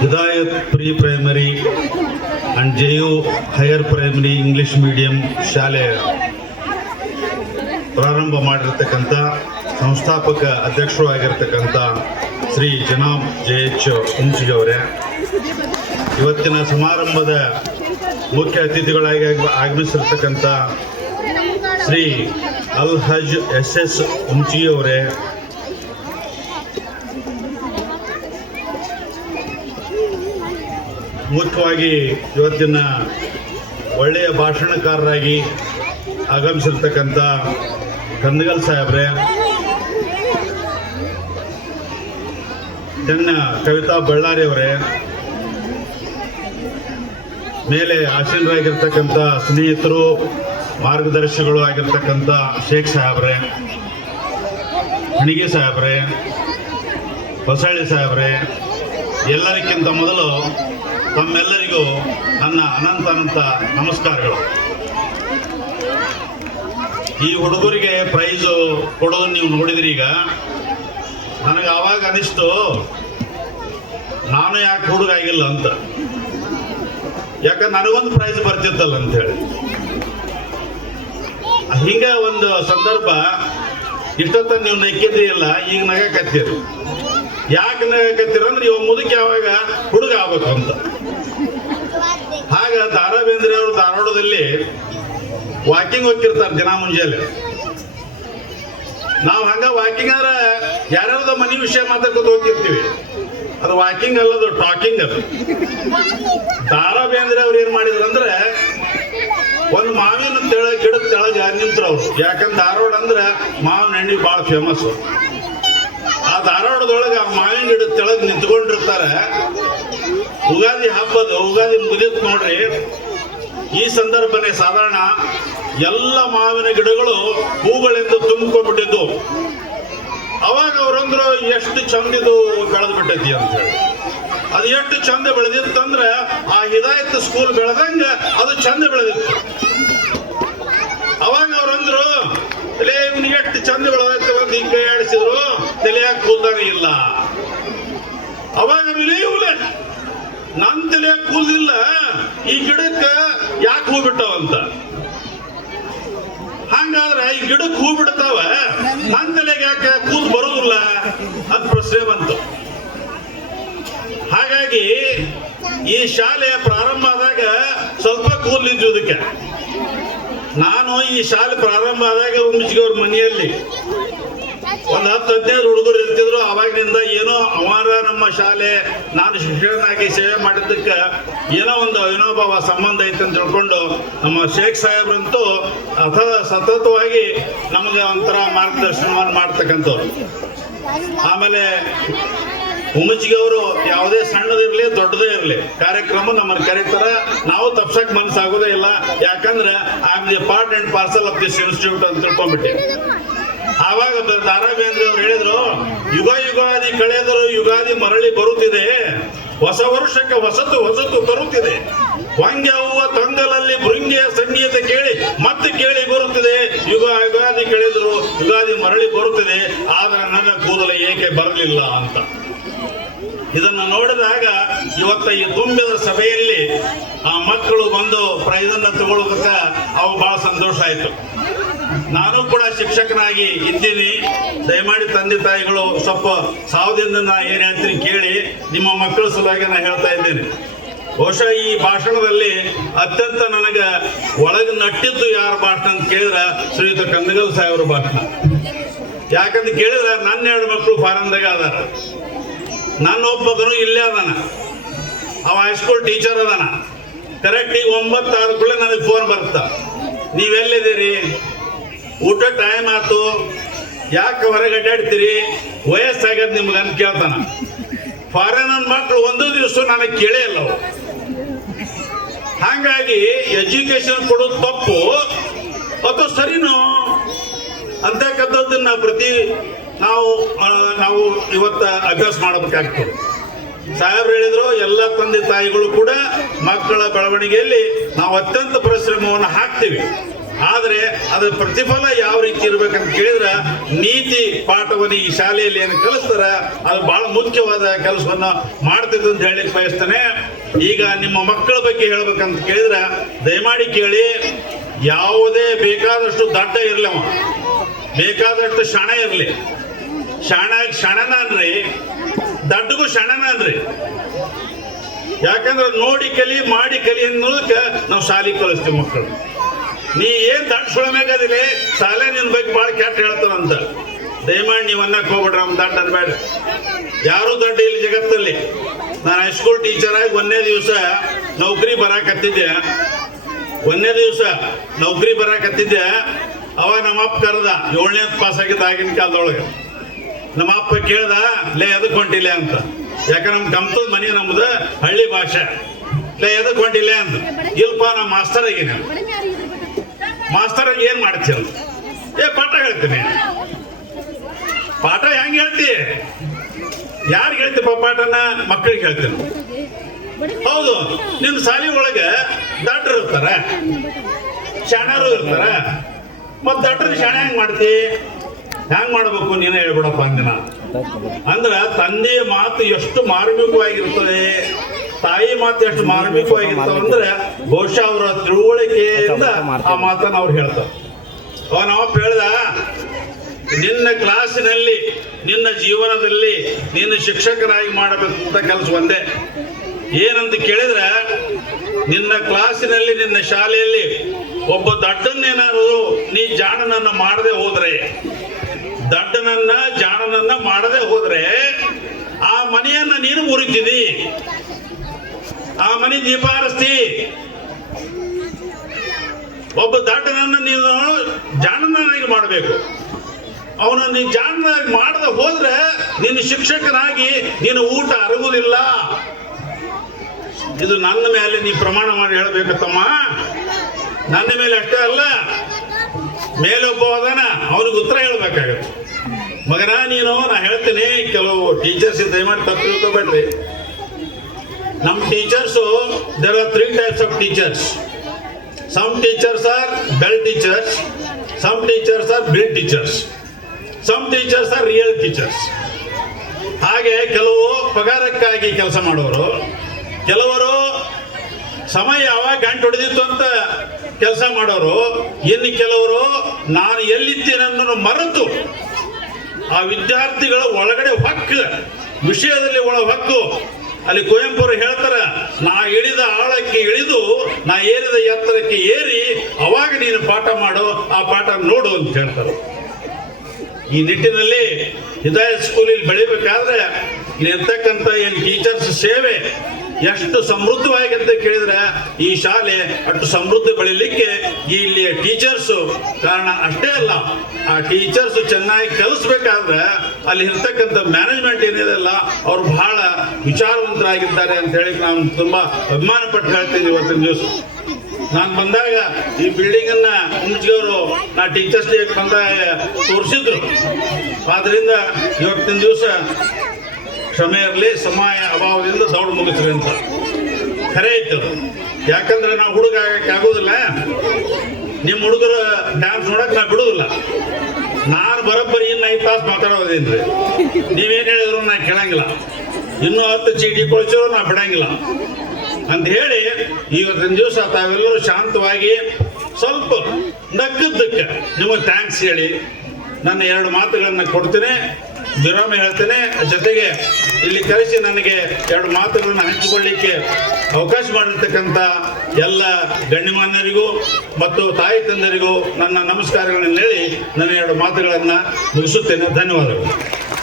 Hidayat pre primary and ಜೆಯು higher primary English medium ಶಾಲೆ ಪ್ರಾರಂಭ ಮಾಡಿರ್ತಕ್ಕಂಥ ಸಂಸ್ಥಾಪಕ ಅಧ್ಯಕ್ಷರು ಆಗಿರ್ತಕ್ಕಂಥ ಶ್ರೀ ಜನಾಬ್ JH ಹುಂಚಿಗೆ ಅವರೇ, ಇವತ್ತಿನ ಸಮಾರಂಭದ ಮುಖ್ಯ ಅತಿಥಿಗಳಾಗಿ ಆಗಮಿಸಿರ್ತಕ್ಕಂಥ ಶ್ರೀ ಅಲ್ಹಜ್ SS ಹುಂಚಿ ಅವರೇ, ಮುಖ್ಯವಾಗಿ ಇವತ್ತಿನ ಒಳ್ಳೆಯ ಭಾಷಣಕಾರರಾಗಿ ಆಗಮಿಸಿರ್ತಕ್ಕಂಥ ಕಂದಗಲ್ ಸಾಹೇಬ್ರೆ, ಎನ್ನ ಕವಿತಾ ಬಳ್ಳಾರಿ ಅವರೇ, ಮೇಲೆ ಆಸೀನರಾಗಿರ್ತಕ್ಕಂಥ ಸ್ನೇಹಿತರು ಮಾರ್ಗದರ್ಶಿಗಳು ಆಗಿರ್ತಕ್ಕಂಥ ಶೇಖ್ ಸಾಹೇಬ್ರೆ, ಹಣಿಗೆ ಸಾಹೇಬ್ರೆ, ಹೊಸಳ್ಳಿ ಸಾಹೇಬ್ರೆ, ಎಲ್ಲರಿಗಿಂತ ಮೊದಲು ತಮ್ಮೆಲ್ಲರಿಗೂ ನನ್ನ ಅನಂತ ನಮಸ್ಕಾರಗಳು. ಈ ಹುಡುಗರಿಗೆ ಪ್ರೈಸು ಕೊಡೋದನ್ನು ನೀವು ನೋಡಿದ್ರಿ. ಈಗ ನನಗೆ ಆವಾಗ ಅನಿಸ್ತು, ನಾನು ಯಾಕೆ ಹುಡುಗ ಆಗಿಲ್ಲ ಅಂತ. ಯಾಕಂದ್ರೆ ನನಗೊಂದು ಪ್ರೈಸ್ ಬರ್ತಿತ್ತಲ್ಲ ಅಂತೇಳಿ. ಹಿಂಗೆ ಒಂದು ಸಂದರ್ಭ. ಇಷ್ಟೊತ್ತ ನೀವು ನಕ್ಕಿದ್ರಿ ಇಲ್ಲ, ಈಗ ನಗಕತ್ತೀರಿ. ಯಾಕೆ ನಗಕತ್ತೀರ ಅಂದ್ರೆ ಇವಾಗ ಮುದುಕಿ ಯಾವಾಗ ಹುಡುಗ ಆಗ್ಬೇಕು ಅಂತ. ಹಾಗ ದಾರಾ ಬೇಂದ್ರೆ ಅವರು ಧಾರವಾಡದಲ್ಲಿ ವಾಕಿಂಗ್ ಹೋಗಿರ್ತಾರೆ ದಿನ ಮುಂಜಾನೆ. ನಾವು ಹಂಗ ವಾಕಿಂಗ್ ಅಂದ್ರೆ ಯಾರ್ಯಾರ್ದ ಮನೆ ವಿಷಯ ಮಾತಾಡ್ಕೊತ ಹೋಗಿರ್ತೀವಿ. ಅದು ವಾಕಿಂಗ್ ಅಲ್ಲದು, ಟಾಕಿಂಗ್ ಅದು. ದಾರಾ ಬೇಂದ್ರೆ ಅವ್ರು ಏನ್ ಮಾಡಿದ್ರು ಅಂದ್ರೆ ಒಂದು ಮಾವಿನ ಗಿಡದ ತೆಳಗ ನಿಂತರು ಅವ್ರು. ಯಾಕಂದ್ರೆ ಧಾರವಾಡ ಅಂದ್ರೆ ಮಾವಿನ ಹಣ್ಣಿ ಭಾಳ ಫೇಮಸ್. ಆ ಧಾರವಾಡದೊಳಗೆ ಆ ಮಾವಿನ ಗಿಡದ ತೆಳಗ್ ನಿಂತ್ಕೊಂಡಿರ್ತಾರೆ. ಉಗಾದಿ ಹಬ್ಬದ ಉಗಾದಿ ಮುಗಿದಿತ್ತು ನೋಡ್ರಿ. ಈ ಸಂದರ್ಭನೇ ಸಾಧಾರಣ ಎಲ್ಲ ಮಾವಿನ ಗಿಡಗಳು ಹೂಗಳಿಂದ ತುಂಬಿಕೊಂಡ್ಬಿಟ್ಟಿದ್ದು. ಅವಾಗ ಅವರಂದ್ರು ಎಷ್ಟು ಚಂದಿದು ಬೆಳೆದು ಬಿಟ್ಟೈತಿ ಅಂತ ಹೇಳಿ. ಅದು ಎಷ್ಟು ಚಂದ ಬೆಳೆದಿತ್ತಂದ್ರೆ ಆ ಹಿದಾಯತ್ ಸ್ಕೂಲ್ ಬೆಳೆದಂಗ ಅದು ಚಂದ ಬೆಳೆದಿತ್ತು. ಅವಾಗ ಅವ್ರಂದ್ರು, ತಲೆ ಇವ್ನಿಗೆ ಎಷ್ಟು ಚಂದ ಬೆಳೆದೈತೆ ಅಂತ ಹಿಂಗ್ ಕೈ ಆಡಿಸಿದ್ರು, ತಲೆಯಾಗ ಕೂಲ್ದಾನೆ ಇಲ್ಲ. ಅವಾಗ ಇವಳೆ ನನ್ ತಲೆಯಾಗ ಕೂಲಿಲ್ಲ, ಈ ಗಿಡಕ್ಕ ಯಾಕೆ ಹೂ ಬಿಟ್ಟಾವಂತ. ಹಂಗಾದ್ರೆ ಈ ಗಿಡಕ್ಕೆ ಹೂ ಬಿಡ್ತಾವ, ನನ್ ತಲೆಗೆ ಯಾಕೆ ಕೂಲ್ ಬರುದಿಲ್ಲ ಅಂತ ಪ್ರಶ್ನೆ ಬಂತು. ಹಾಗಾಗಿ ಈ ಶಾಲೆ ಪ್ರಾರಂಭ ಆದಾಗ ಸ್ವಲ್ಪ ಕೂದಲಿದ್ದು ಇದಕ್ಕೆ. ನಾನು ಈ ಶಾಲೆ ಪ್ರಾರಂಭ ಆದಾಗ ಹುಂಚಿಗವ್ರ ಮನೆಯಲ್ಲಿ ಒಂದು 10-15 ಹುಡುಗರು ಇರ್ತಿದ್ರು. ಅವಾಗಿನಿಂದ ಏನೋ ಅವರ ನಮ್ಮ ಶಾಲೆ ನಾನು ಶಿಕ್ಷಕನಾಗಿ ಸೇವೆ ಮಾಡಿದ್ದಕ್ಕೆ ಏನೋ ಒಂದು ಅವಿನಾಭಾವ ಸಂಬಂಧ ಐತೆ ಅಂತ ತಿಳ್ಕೊಂಡು ನಮ್ಮ ಶೇಖ್ ಸಾಹೇಬ್ರಂತೂ ಸತತವಾಗಿ ನಮಗೆ ಒಂಥರ ಮಾರ್ಗದರ್ಶನವನ್ನು ಮಾಡ್ತಕ್ಕಂಥವ್ರು. ಆಮೇಲೆ ಹುಂಚಿಗೆ ಅವರು ಯಾವುದೇ ಸಣ್ಣದಿರ್ಲಿ ದೊಡ್ಡದೇ ಇರಲಿ ಕಾರ್ಯಕ್ರಮ ನಮ್ಮನ್ನು ಕರೀತಾರ. ನಾವು ತಪ್ಸಕ್ ಮನಸ್ಸಾಗೋದೇ ಇಲ್ಲ. ಯಾಕಂದ್ರೆ I am the part and parcel of this institute ಅಂತ ತಿಳ್ಕೊಂಡ್ಬಿಟ್ಟೆ. ಆವಾಗ ದಾರಾ ಬೇಂದ್ರೆ ಅವರು ಹೇಳಿದ್ರು, ಯುಗಾದಿ ಕಳೆದರೂ ಯುಗಾದಿ ಮರಳಿ ಬರುತ್ತಿದೆ, ಹೊಸ ವರ್ಷಕ್ಕೆ ಹೊಸತು ತರುತ್ತಿದೆ. ವಂಗ್ಯ ಹೂವ ತಂಗಲಲ್ಲಿ ಭೃಂಗಿಯ ಸಂಗೀತ ಕೇಳಿ ಮತ್ತೆ ಕೇಳಿ ಬರುತ್ತಿದೆ. ಯುಗಾದಿ ಕಳೆದರೂ ಯುಗಾದಿ ಮರಳಿ ಬರುತ್ತಿದೆ, ಆದರೆ ನನ್ನ ಕೂದಲು ಏಕೆ ಬರಲಿಲ್ಲ ಅಂತ. ಇದನ್ನು ನೋಡಿದಾಗ ಇವತ್ತ ಈ ತುಂಬಿದ ಸಭೆಯಲ್ಲಿ ಆ ಮಕ್ಕಳು ಬಂದು ಪ್ರೈಸನ್ನ ತಗೊಳ್ಳೋದಕ್ಕೆ ಅವು ಬಹಳ ಸಂತೋಷ ಆಯ್ತು. ನಾನು ಕೂಡ ಶಿಕ್ಷಕನಾಗಿ ಇದ್ದೀನಿ. ದಯಮಾಡಿ ತಂದೆ ತಾಯಿಗಳು ಸ್ವಲ್ಪ ಸಾವದಿಂದ ನಾ ಏನ್ ಹೇಳ್ತೀನಿ ಕೇಳಿ. ನಿಮ್ಮ ಮಕ್ಕಳ ಸಲುವಾಗಿ ನಾನು ಹೇಳ್ತಾ ಇದ್ದೇನೆ. ಬಹುಶಃ ಈ ಭಾಷಣದಲ್ಲಿ ಅತ್ಯಂತ ನನಗೆ ಒಳಗೆ ನಟ್ಟಿದ್ದು ಯಾರ ಭಾಷಣ ಅಂತ ಕೇಳಿದ್ರೆ ಶ್ರೀಯುತ ಕಂದಗಲ್ ಸಾಹೇಬ್ರ ಭಾಷಣ. ಯಾಕಂತ ಕೇಳಿದ್ರೆ ನನ್ನ 2 ಮಕ್ಕಳು ಫಾರಮ್ದಾಗ ಅದಾರ. ನನ್ನ ಒಬ್ಬ ಮಗನು ಇಲ್ಲೇ ಅದಾನ, ಅವ ಹೈಸ್ಕೂಲ್ ಟೀಚರ್ ಅದಾನ. ಕರೆಕ್ಟ್ ಈಗ 9 ಕೂಡ ನನಗೆ ಫೋನ್ ಬರುತ್ತಾ, ನೀವೆಲ್ಲಿದ್ದೀರಿ, ಊಟ ಟೈಮ್ ಆಯ್ತು, ಯಾಕೆ ಹೊರಗೆ ಅಡ್ಡಾಡ್ತೀರಿ, ವಯಸ್ಸಾಗ್ಯದ ನಿಮ್ಗೆ ಅಂತ ಕೇಳ್ತಾನ. ಫಾರಿನ್ ಮಕ್ಕಳು ಒಂದು ದಿವಸ ನನಗೆ ಕೇಳೇ ಇಲ್ಲ. ಹಾಗಾಗಿ ಎಜುಕೇಶನ್ ಕೊಡೋದು ತಪ್ಪು ಅಥವಾ ಸರಿನೋ ಅಂತಕ್ಕಂಥದ್ದನ್ನ ನಾವು ಇವತ್ತ ಅಭ್ಯಾಸ ಮಾಡಬೇಕಾಗ್ತದೆ. ಸಾಹೇಬ್ರು ಹೇಳಿದ್ರು, ಎಲ್ಲ ತಂದೆ ತಾಯಿಗಳು ಕೂಡ ಮಕ್ಕಳ ಬೆಳವಣಿಗೆಯಲ್ಲಿ ನಾವು ಅತ್ಯಂತ ಪರಿಶ್ರಮವನ್ನು ಹಾಕ್ತೀವಿ. ಆದರೆ ಅದರ ಪ್ರತಿಫಲ ಯಾವ ರೀತಿ ಇರ್ಬೇಕಂತ ಕೇಳಿದ್ರೆ ನೀತಿ ಪಾಠವನ್ನು ಈ ಶಾಲೆಯಲ್ಲಿ ಏನು ಕಲಿಸ್ತಾರ ಅದು ಬಹಳ ಮುಖ್ಯವಾದ ಕೆಲಸವನ್ನು ಮಾಡ್ತಿದ್ದು ಅಂತ ಹೇಳಲಿಕ್ಕೆ ಬಯಸ್ತೇನೆ. ಈಗ ನಿಮ್ಮ ಮಕ್ಕಳ ಬಗ್ಗೆ ಹೇಳ್ಬೇಕಂತ ಕೇಳಿದ್ರೆ ದಯಮಾಡಿ ಕೇಳಿ, ಯಾವುದೇ ಬೇಕಾದಷ್ಟು ದಡ್ಡ ಇರಲಿ, ಅವ ಬೇಕಾದಷ್ಟು ಶಣ ಇರಲಿ, ಶಣನ ಅನ್ರಿ, ದಡ್ಡಗೂ ಶಣನ ಅನ್ರಿ. ಯಾಕಂದ್ರೆ ನೋಡಿ ಕಲಿ ಮಾಡಿ ಕಲಿ ಅನ್ನೋದಕ್ಕೆ ನಾವು ಶಾಲೆಗೆ ಕಳಿಸ್ತೀವಿ ಮಕ್ಕಳು. ನೀ ಏನ್ ದಡ್ಡ ಸುಳಮೇಕದಿಲ್ಲ, ಶಾಲೆ ನಿನ್ ಬಗ್ಗೆ ಭಾಳ ಕೆಟ್ಟ ಹೇಳ್ತಾರಂತ. ದಯಮಾಡಿ ನೀವು ಅನ್ನಕ್ಕೆ ಹೋಗ್ಬಿಡ್ರಿ, ನಮ್ಮ ದಡ್ಡ ಅನ್ಬೇಡ. ಯಾರೂ ದಡ್ಡ ಇಲ್ಲ ಜಗತ್ತಲ್ಲಿ. ನಾನು ಹೈಸ್ಕೂಲ್ ಟೀಚರ್ ಆಗಿ ಒಂದನೇ ದಿವಸ ನೌಕರಿ ಬರಾಕತ್ತಿದ್ದೆ. ಅವ ನಮ್ಮಪ್ಪ ಕರೆದ, 7ನೇ ಪಾಸ್ ಆಗಿದ್ದ ಆಗಿನ ಕಾಲದೊಳಗೆ. ನಮ್ಮಪ್ಪ ಕೇಳ್ದ, ಲೇ ಎದಕ್ಕೆ ಹೊಂಟಿಲ್ಲ ಅಂತ. ಯಾಕಂದ್ರೆ ನಮ್ ಗಮತದ ಮನೆ, ನಮ್ದು ಹಳ್ಳಿ ಭಾಷೆ. ಲೇ ಎದಕ್ಕೆ ಹೊಂಟಿಲ್ಲ ಅಂತ. ಇಲ್ಪ ನಾ ಮಾಸ್ತರ್ ಆಗಿನ. ಮಾಸ್ತರ್ ಆಗಿ ಏನ್ ಮಾಡ್ತೀರ? ಪಾಠ ಹೇಳ್ತೀನಿ. ಪಾಠ ಹೆಂಗ್ ಹೇಳ್ತಿ? ಯಾರಿಗೆ ಹೇಳ್ತೀಪ ಪಾಠನ? ಮಕ್ಕಳಿಗೆ ಹೇಳ್ತೀನಿ. ಹೌದು, ನಿನ್ನ ಶಾಲೆ ಒಳಗೆ ದಡ್ಡರು ಇರ್ತಾರ, ಶಾಣರು ಇರ್ತಾರ. ಮತ್ ದಡ್ಡರು ಶಾಣೆ ಹೆಂಗ್ ಮಾಡ್ತಿ? ಹೆಂಗ್ ಮಾಡ್ಬೇಕು ನೀನೇ ಹೇಳ್ಬಿಡಪ್ಪ ಅಂದಿನ. ಅಂದ್ರ ತಂದೆಯ ಮಾತು ಎಷ್ಟು ಮಾರ್ಮಿಕವಾಗಿರ್ತದೆ, ತಾಯಿ ಮಾತು ಎಷ್ಟು ಮಾರ್ಮಿಕವಾಗಿರ್ತಾವ ಅಂದ್ರೆ ಬಹುಶಃ ಅವರ ತಿಳುವಳಿಕೆಯಿಂದ ಆ ಮಾತನ್ನ ಅವ್ರು ಹೇಳ್ತಾರೆ. ಅವನಪ್ಪ ಹೇಳ್ದ, ನಿನ್ನ ಕ್ಲಾಸಿನಲ್ಲಿ, ನಿನ್ನ ಜೀವನದಲ್ಲಿ ನಿನ್ನ ಶಿಕ್ಷಕರಾಗಿ ಮಾಡಬೇಕಂತ ಕೆಲಸ ಒಂದೇ. ಏನಂತ ಕೇಳಿದ್ರೆ, ನಿನ್ನ ಕ್ಲಾಸಿನಲ್ಲಿ, ನಿನ್ನ ಶಾಲೆಯಲ್ಲಿ ಒಬ್ಬ ದಡ್ಡನ್ನೇನಾದ್ರು ನೀ ಜಾಣನನ್ನ ಮಾಡದೆ ಹೋದ್ರೆ, ಜಾಣನನ್ನ ಮಾಡದೆ ಹೋದ್ರೆ ಆ ಮನೆಯನ್ನ ನೀನು ಮುರಿತಿದಿ, ಆ ಮನೆ ದೀಪ ಹರಿಸ್ತಿ. ಒಬ್ಬ ದಡ್ಡನನ್ನ ನೀನು ಜಾಣನಾಗಿ ಮಾಡಬೇಕು. ಅವನು ನೀ ಜಾಣನಾಗಿ ಮಾಡದೆ ಹೋದ್ರೆ ನಿನ್ನ ಶಿಕ್ಷಕನಾಗಿ ನೀನು ಊಟ ಅರಗುವುದಿಲ್ಲ. ಇದು ನನ್ನ ಮೇಲೆ ನೀ ಪ್ರಮಾಣ ಮಾಡಿ ಹೇಳ್ಬೇಕು ತಮ್ಮ. ನನ್ನ ಮೇಲೆ ಅಷ್ಟೇ ಅಲ್ಲ, ಮೇಲೊಬ್ಬ ಅದನ, ಅವನಿಗೆ ಉತ್ತರ ಹೇಳ್ಬೇಕಾಗತ್ತೆ. ಮಗನ ನೀನು, ನಾ ಹೇಳ್ತೀನಿ, ಕೆಲವು ಟೀಚರ್ಸ್ ದಯಮಾಡಿ ತಪ್ಪು ತಿಳ್ಕೊಬೇಡ್ರಿ. ನಮ್ಮ teachers, there are 3 types of teachers. Some teachers are bell teachers, some teachers are bill teachers, some teachers are real teachers. ಹಾಗೆ ಕೆಲವು ಪಗಾರಕ್ಕಾಗಿ ಕೆಲಸ ಮಾಡೋರು, ಕೆಲವರು ಸಮಯ ಯಾವಾಗ ಗಂಟು ಹೊಡೆದಿತ್ತು ಅಂತ ಕೆಲಸ ಮಾಡೋರು, ಇನ್ನು ಕೆಲವರು ನಾನು ಎಲ್ಲಿದ್ದೇನೆಂದು ಮರೆತು ಆ ವಿದ್ಯಾರ್ಥಿಗಳ ಒಳಗಡೆ ಹೊಕ್ಕು, ವಿಷಯದಲ್ಲಿ ಹೊಕ್ಕು. ಅಲ್ಲಿ ಕುವೆಂಪು ಅವರು ಹೇಳ್ತಾರ, ನಾ ಇಳಿದ ಆಳಕ್ಕೆ ಇಳಿದು ನಾ ಏರಿದ ಎತ್ತರಕ್ಕೆ ಏರಿ ಅವಾಗ ನೀನು ಪಾಠ ಮಾಡು, ಆ ಪಾಠ ನೋಡು ಅಂತ ಹೇಳ್ತಾರೆ. ಈ ನಿಟ್ಟಿನಲ್ಲಿ ಹಿದಾಯತ್ ಸ್ಕೂಲಿಗೆ ಬೆಳಿಬೇಕಾದ್ರೆ ಇಲ್ಲಿರ್ತಕ್ಕಂಥ ಏನು ಟೀಚರ್ಸ್ ಸೇವೆ ಎಷ್ಟು ಸಮೃದ್ಧವಾಗಿ ಅಂತ ಕೇಳಿದ್ರೆ, ಈ ಶಾಲೆ ಅಷ್ಟು ಸಮೃದ್ಧ ಬೆಳಿಲಿಕ್ಕೆ ಇಲ್ಲಿ ಟೀಚರ್ಸು ಕಾರಣ ಅಷ್ಟೇ ಅಲ್ಲ. ಆ ಟೀಚರ್ಸ್ ಚೆನ್ನಾಗಿ ಕಲಿಸ್ಬೇಕಾದ್ರೆ ಅಲ್ಲಿ ಇರ್ತಕ್ಕಂಥ ಮ್ಯಾನೇಜ್ಮೆಂಟ್ ಏನಿದೆಲ್ಲ ಅವ್ರು ಬಹಳ ವಿಚಾರವಂತರಾಗಿದ್ದಾರೆ ಅಂತ ಹೇಳಿ ನಾನು ತುಂಬಾ ಅಭಿಮಾನ ಪಟ್ಟು ಹೇಳ್ತೀನಿ. ಇವತ್ತಿನ ದಿವಸ ನಾನು ಬಂದಾಗ ಈ ಬಿಲ್ಡಿಂಗ್ ಅನ್ನ ಮುಂಚಿಗೆಯವರು ನಾ ಟೀಚರ್ಸ್ ಡೇ ಬಂದಾಗ ತೋರಿಸಿದ್ರು. ಆದ್ರಿಂದ ಇವತ್ತಿನ ದಿವಸ ಕ್ಷಮೆ ಇರಲಿ, ಸಮಯ ಅಭಾವದಿಂದ ದೌಡ್ ಮುಗಿಸ್ರಿ ಅಂತ ಖರೆ ಇತ್ತು. ಯಾಕಂದ್ರೆ ನಾವು ಹುಡುಗ ಆಗಕ್ಕೆ ಆಗೋದಿಲ್ಲ. ನಿಮ್ಮ ಹುಡುಗರ ಡ್ಯಾನ್ಸ್ ನೋಡಕ್ ನಾ ಬಿಡುದಿಲ್ಲ. ನಾನು ಬರೋಬ್ಬರಿ ಇನ್ನು 5 ತಾಸು ಮಾತಾಡೋದೇನ್ರಿ. ನೀವೇನು ಹೇಳಿದ್ರು ನಾ ಕೇಳಂಗಿಲ್ಲ. ಇನ್ನೂ 10 ಚೀಟಿ ಕೊಳಿಸಿದ್ರು ನಾ ಬಿಡಂಗಿಲ್ಲ ಅಂತ ಹೇಳಿ ಇವತ್ತಿನ ದಿವಸ ತಾವೆಲ್ಲರೂ ಶಾಂತವಾಗಿ ಸ್ವಲ್ಪ ನಕ್ಕದ್ದಕ್ಕೆ ನಿಮಗೆ ಥ್ಯಾಂಕ್ಸ್ ಹೇಳಿ ನನ್ನ 2 ಮಾತುಗಳನ್ನು ಕೊಡ್ತೇನೆ, ವಿರಾಮ ಹೇಳ್ತೇನೆ. ಜೊತೆಗೆ ಇಲ್ಲಿ ಕರೆಸಿ ನನಗೆ 2 ಮಾತುಗಳನ್ನು ಹಂಚಿಕೊಳ್ಳಿಕ್ಕೆ ಅವಕಾಶ ಮಾಡಿರ್ತಕ್ಕಂಥ ಎಲ್ಲ ಗಣ್ಯಮಾನ್ಯರಿಗೂ ಮತ್ತು ತಾಯಿ ತಂದರಿಗೂ ನನ್ನ ನಮಸ್ಕಾರಗಳನ್ನು ಹೇಳಿ ನನ್ನ 2 ಮಾತುಗಳನ್ನು ಮುಗಿಸುತ್ತೇನೆ. ಧನ್ಯವಾದಗಳು.